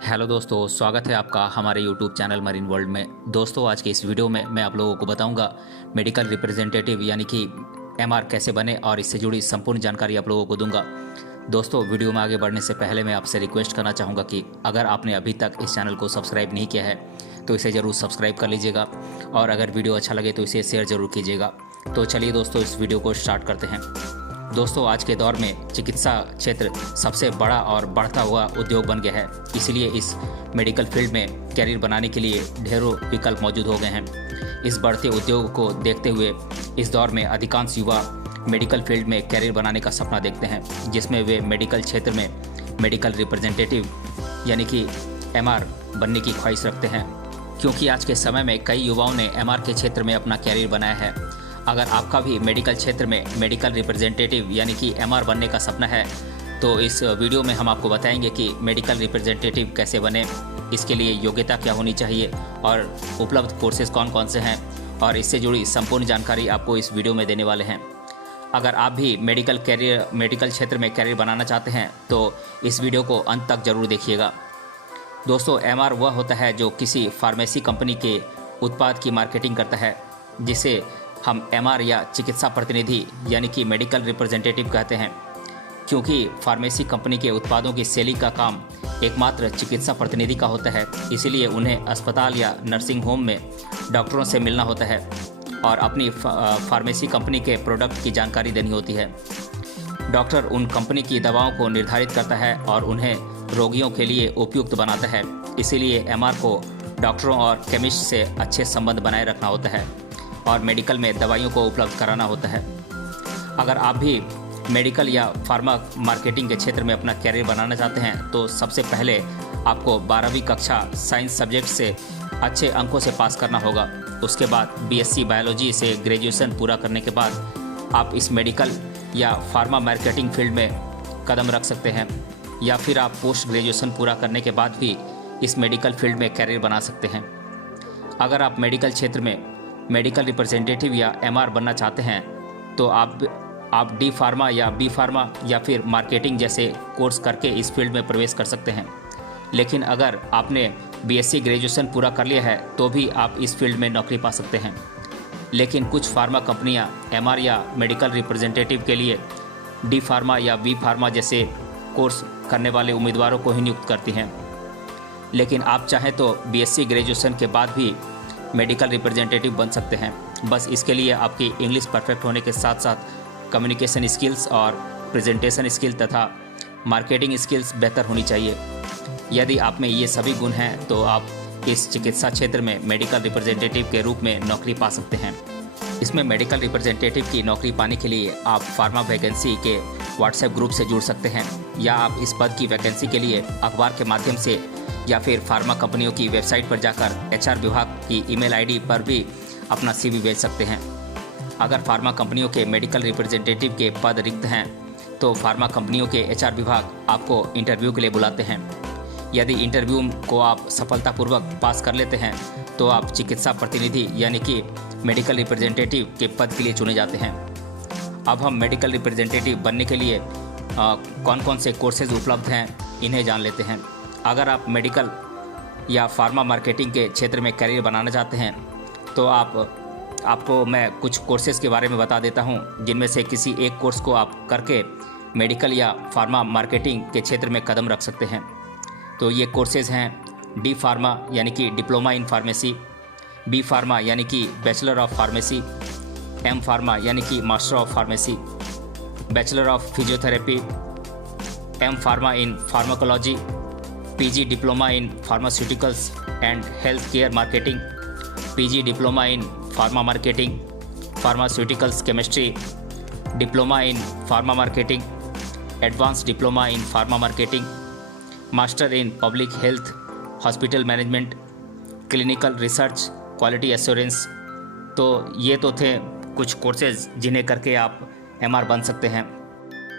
Hello दोस्तों, स्वागत है आपका हमारे यूट्यूब चैनल मरीन वर्ल्ड में। दोस्तों, आज के इस वीडियो में मैं आप लोगों को बताऊंगा मेडिकल रिप्रेजेंटेटिव यानी कि एमआर कैसे बने और इससे जुड़ी संपूर्ण जानकारी आप लोगों को दूंगा। दोस्तों, वीडियो में आगे बढ़ने से पहले मैं आपसे रिक्वेस्ट करना चाहूँगा कि अगर आपने अभी तक इस चैनल को सब्सक्राइब नहीं किया है तो इसे ज़रूर सब्सक्राइब कर लीजिएगा और अगर वीडियो अच्छा लगे तो इसे शेयर ज़रूर कीजिएगा। तो चलिए दोस्तों, इस वीडियो को स्टार्ट करते हैं। दोस्तों, आज के दौर में चिकित्सा क्षेत्र सबसे बड़ा और बढ़ता हुआ उद्योग बन गया है, इसलिए इस मेडिकल फील्ड में कैरियर बनाने के लिए ढेरों विकल्प मौजूद हो गए हैं। इस बढ़ते उद्योग को देखते हुए इस दौर में अधिकांश युवा मेडिकल फील्ड में कैरियर बनाने का सपना देखते हैं, जिसमें वे मेडिकल क्षेत्र में मेडिकल रिप्रेजेंटेटिव यानी कि एमआर बनने की ख्वाहिश रखते हैं, क्योंकि आज के समय में कई युवाओं ने एमआर के क्षेत्र में अपना कैरियर बनाया है। अगर आपका भी मेडिकल क्षेत्र में मेडिकल रिप्रेजेंटेटिव यानी कि एमआर बनने का सपना है तो इस वीडियो में हम आपको बताएंगे कि मेडिकल रिप्रेजेंटेटिव कैसे बने, इसके लिए योग्यता क्या होनी चाहिए और उपलब्ध कोर्सेज कौन कौन से हैं, और इससे जुड़ी संपूर्ण जानकारी आपको इस वीडियो में देने वाले हैं। अगर आप भी मेडिकल क्षेत्र में कैरियर बनाना चाहते हैं तो इस वीडियो को अंत तक जरूर देखिएगा। दोस्तों, एमआर वह होता है जो किसी फार्मेसी कंपनी के उत्पाद की मार्केटिंग करता है, जिसे हम एमआर या चिकित्सा प्रतिनिधि यानी कि मेडिकल रिप्रेजेंटेटिव कहते हैं। क्योंकि फार्मेसी कंपनी के उत्पादों की सेलिंग का काम एकमात्र चिकित्सा प्रतिनिधि का होता है, इसीलिए उन्हें अस्पताल या नर्सिंग होम में डॉक्टरों से मिलना होता है और अपनी फार्मेसी कंपनी के प्रोडक्ट की जानकारी देनी होती है। डॉक्टर उन कंपनी की दवाओं को निर्धारित करता है और उन्हें रोगियों के लिए उपयुक्त बनाता है, इसीलिए एमआर को डॉक्टरों और केमिस्ट से अच्छे संबंध बनाए रखना होता है और मेडिकल में दवाइयों को उपलब्ध कराना होता है। अगर आप भी मेडिकल या फार्मा मार्केटिंग के क्षेत्र में अपना कैरियर बनाना चाहते हैं तो सबसे पहले आपको 12वीं कक्षा साइंस सब्जेक्ट से अच्छे अंकों से पास करना होगा। उसके बाद बीएससी बायोलॉजी से ग्रेजुएशन पूरा करने के बाद आप इस मेडिकल या फार्मा मार्केटिंग फील्ड में कदम रख सकते हैं, या फिर आप पोस्ट ग्रेजुएशन पूरा करने के बाद भी इस मेडिकल फील्ड में कैरियर बना सकते हैं। अगर आप मेडिकल क्षेत्र में मेडिकल रिप्रेजेंटेटिव या एमआर बनना चाहते हैं तो आप डी फार्मा या बी फार्मा या फिर मार्केटिंग जैसे कोर्स करके इस फील्ड में प्रवेश कर सकते हैं। लेकिन अगर आपने बीएससी ग्रेजुएशन पूरा कर लिया है तो भी आप इस फील्ड में नौकरी पा सकते हैं। लेकिन कुछ फार्मा कंपनियां एमआर या मेडिकल रिप्रेजेंटेटिव के लिए डी फार्मा या बी फार्मा जैसे कोर्स करने वाले उम्मीदवारों को ही नियुक्त करती हैं। लेकिन आप चाहें तो बीएससी ग्रेजुएशन के बाद भी मेडिकल रिप्रेजेंटेटिव बन सकते हैं। बस इसके लिए आपकी इंग्लिश परफेक्ट होने के साथ साथ कम्युनिकेशन स्किल्स और प्रेजेंटेशन स्किल तथा मार्केटिंग स्किल्स बेहतर होनी चाहिए। यदि आप में ये सभी गुण हैं तो आप इस चिकित्सा क्षेत्र में मेडिकल रिप्रेजेंटेटिव के रूप में नौकरी पा सकते हैं। इसमें मेडिकल रिप्रेजेंटेटिव की नौकरी पाने के लिए आप फार्मा वैकेंसी के व्हाट्सएप ग्रुप से जुड़ सकते हैं, या आप इस पद की वैकेंसी के लिए अखबार के माध्यम से या फिर फार्मा कंपनियों की वेबसाइट पर जाकर एचआर विभाग की ईमेल आईडी पर भी अपना सीवी भेज सकते हैं। अगर फार्मा कंपनियों के मेडिकल रिप्रेजेंटेटिव के पद रिक्त हैं तो फार्मा कंपनियों के एचआर विभाग आपको इंटरव्यू के लिए बुलाते हैं। यदि इंटरव्यू को आप सफलतापूर्वक पास कर लेते हैं तो आप चिकित्सा प्रतिनिधि यानी कि मेडिकल रिप्रेजेंटेटिव के पद के लिए चुने जाते हैं। अब हम मेडिकल रिप्रेजेंटेटिव बनने के लिए कौन कौन से कोर्सेज उपलब्ध हैं इन्हें जान लेते हैं। अगर आप मेडिकल या फार्मा मार्केटिंग के क्षेत्र में करियर बनाना चाहते हैं तो आपको मैं कुछ कोर्सेज के बारे में बता देता हूं, जिनमें से किसी एक कोर्स को आप करके मेडिकल या फार्मा मार्केटिंग के क्षेत्र में कदम रख सकते हैं। तो ये कोर्सेज हैं डी फार्मा यानी कि diploma in pharmacy, B pharma यानी कि bachelor of pharmacy, M pharma यानी कि master of pharmacy, bachelor of physiotherapy, M pharma in pharmacology, PG diploma in pharmaceuticals and health care marketing, PG diploma in pharma marketing, pharmaceuticals chemistry, diploma in pharma marketing, advance diploma in pharma marketing, master in public health hospital management, clinical research, quality assurance. तो ये तो थे कुछ courses जिन्हें करके आप MR बन सकते हैं।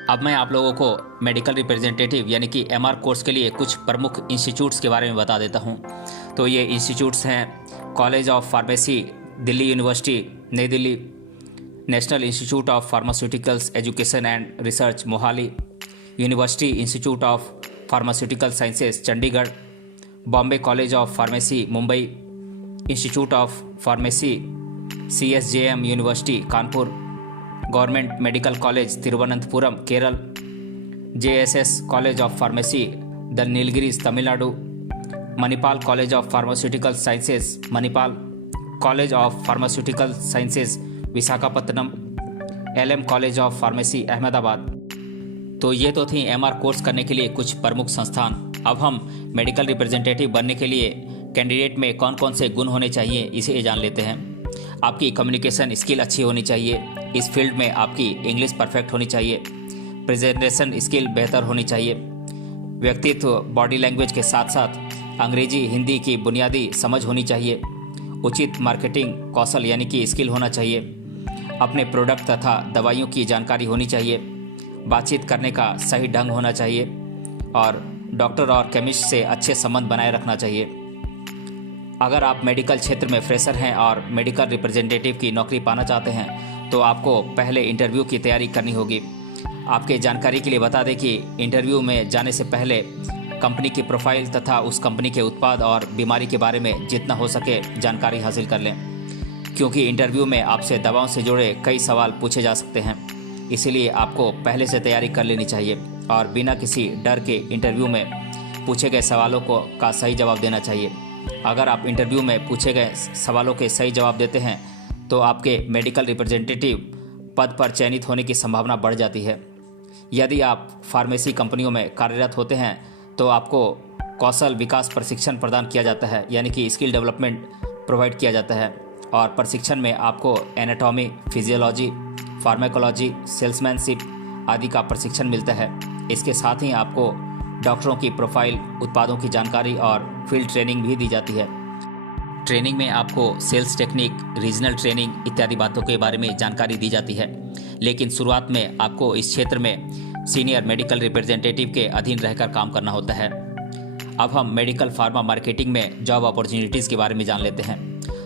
अब मैं आप लोगों को मेडिकल रिप्रेजेंटेटिव यानी कि एमआर कोर्स के लिए कुछ प्रमुख इंस्टीट्यूट्स के बारे में बता देता हूं। तो ये इंस्टीट्यूट्स हैं college of pharmacy Delhi university नई Delhi, national institute of pharmaceuticals education and research Mohali, university institute of pharmaceutical sciences Chandigarh, Bombay college of pharmacy Mumbai, institute of pharmacy CSJM university Kanpur, government medical college Thiruvananthapuram Kerala, JSS college of pharmacy the Nilgiris Tamil Nadu, Manipal college of pharmaceutical sciences Manipal, college of pharmaceutical sciences Visakhapatnam, LM college of pharmacy Ahmedabad. तो ये तो थी MR course करने के लिए कुछ प्रमुख संस्थान। अब हम मेडिकल रिप्रेजेंटेटिव बनने के लिए कैंडिडेट में कौन कौन से गुण होने चाहिए इसे जान लेते हैं। आपकी कम्युनिकेशन स्किल अच्छी होनी चाहिए। इस फील्ड में आपकी इंग्लिश परफेक्ट होनी चाहिए। प्रेजेंटेशन स्किल बेहतर होनी चाहिए। व्यक्तित्व बॉडी लैंग्वेज के साथ साथ अंग्रेजी हिंदी की बुनियादी समझ होनी चाहिए। उचित मार्केटिंग कौशल यानी कि स्किल होना चाहिए। अपने प्रोडक्ट तथा दवाइयों की जानकारी होनी चाहिए। बातचीत करने का सही ढंग होना चाहिए और डॉक्टर और केमिस्ट से अच्छे संबंध बनाए रखना चाहिए। अगर आप मेडिकल क्षेत्र में फ्रेशर हैं और मेडिकल रिप्रेजेंटेटिव की नौकरी पाना चाहते हैं तो आपको पहले इंटरव्यू की तैयारी करनी होगी। आपके जानकारी के लिए बता दें कि इंटरव्यू में जाने से पहले कंपनी की प्रोफाइल तथा उस कंपनी के उत्पाद और बीमारी के बारे में जितना हो सके जानकारी हासिल कर लें, क्योंकि इंटरव्यू में आपसे दवाओं से जुड़े कई सवाल पूछे जा सकते हैं। इसीलिए आपको पहले से तैयारी कर लेनी चाहिए और बिना किसी डर के इंटरव्यू में पूछे गए सवालों का सही जवाब देना चाहिए। अगर आप इंटरव्यू में पूछे गए सवालों के सही जवाब देते हैं तो आपके मेडिकल रिप्रेजेंटेटिव पद पर चयनित होने की संभावना बढ़ जाती है। यदि आप फार्मेसी कंपनियों में कार्यरत होते हैं तो आपको कौशल विकास प्रशिक्षण प्रदान किया जाता है, यानी कि स्किल डेवलपमेंट प्रोवाइड किया जाता है। और प्रशिक्षण में आपको एनाटॉमी, फिजियोलॉजी, फार्माकोलॉजी, सेल्समैनशिप आदि का प्रशिक्षण मिलता है। इसके साथ ही आपको डॉक्टरों की प्रोफाइल, उत्पादों की जानकारी और फील्ड ट्रेनिंग भी दी जाती है। ट्रेनिंग में आपको सेल्स टेक्निक, रीजनल ट्रेनिंग इत्यादि बातों के बारे में जानकारी दी जाती है। लेकिन शुरुआत में आपको इस क्षेत्र में सीनियर मेडिकल रिप्रेजेंटेटिव के अधीन रहकर काम करना होता है। अब हम मेडिकल फार्मा मार्केटिंग में जॉब अपॉर्चुनिटीज़ के बारे में जान लेते हैं।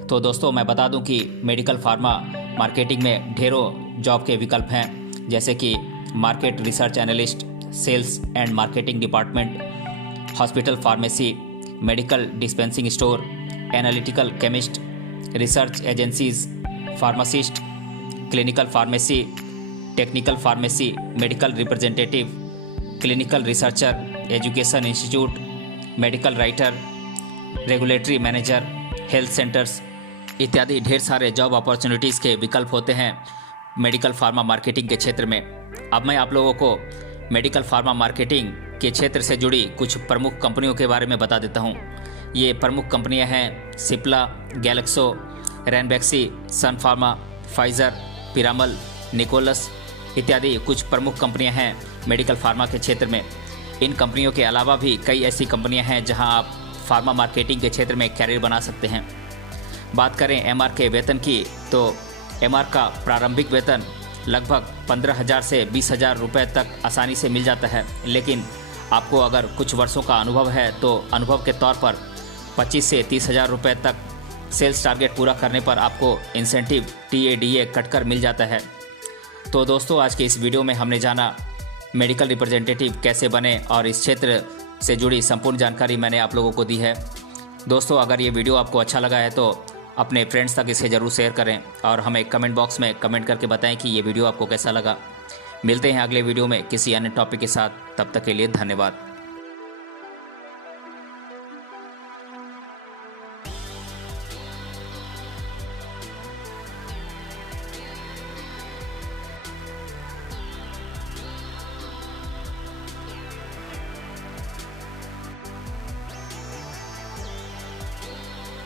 तो दोस्तों मैं बता दूं कि मेडिकल फार्मा मार्केटिंग में ढेरों जॉब के विकल्प हैं, जैसे कि market research analyst, sales and marketing department, hospital pharmacy, medical dispensing store, analytical chemist, research agencies, pharmacist, clinical pharmacy, technical pharmacy, medical representative, clinical researcher, education institute, medical writer, regulatory manager, health centres इत्यादि ढेर सारे job opportunities के विकल्प होते हैं medical pharma marketing के क्षेत्र में। अब मैं आप लोगों को मेडिकल फार्मा मार्केटिंग के क्षेत्र से जुड़ी कुछ प्रमुख कंपनियों के बारे में बता देता हूं। ये प्रमुख कंपनियां हैं सिप्ला, गैलेक्सो, रैनबैक्सी, सन फार्मा, फाइज़र, पिरामल, निकोलस इत्यादि कुछ प्रमुख कंपनियां हैं मेडिकल फार्मा के क्षेत्र में। इन कंपनियों के अलावा भी कई ऐसी कंपनियां हैं जहां आप फार्मा मार्केटिंग के क्षेत्र में कैरियर बना सकते हैं। बात करें MR के वेतन की तो MR का प्रारंभिक वेतन लगभग 15,000 से 20,000 रुपये तक आसानी से मिल जाता है। लेकिन आपको अगर कुछ वर्षों का अनुभव है तो अनुभव के तौर पर 25 से 30,000 रुपये तक सेल्स टारगेट पूरा करने पर आपको इंसेंटिव TADA कटकर मिल जाता है। तो दोस्तों आज के इस वीडियो में हमने जाना मेडिकल रिप्रेजेंटेटिव कैसे बने और इस क्षेत्र से जुड़ी संपूर्ण जानकारी मैंने आप लोगों को दी है। दोस्तों अगर ये वीडियो आपको अच्छा लगा है तो अपने फ्रेंड्स तक इसे ज़रूर शेयर करें और हमें कमेंट बॉक्स में कमेंट करके बताएं कि ये वीडियो आपको कैसा लगा। मिलते हैं अगले वीडियो में किसी अन्य टॉपिक के साथ। तब तक के लिए धन्यवाद।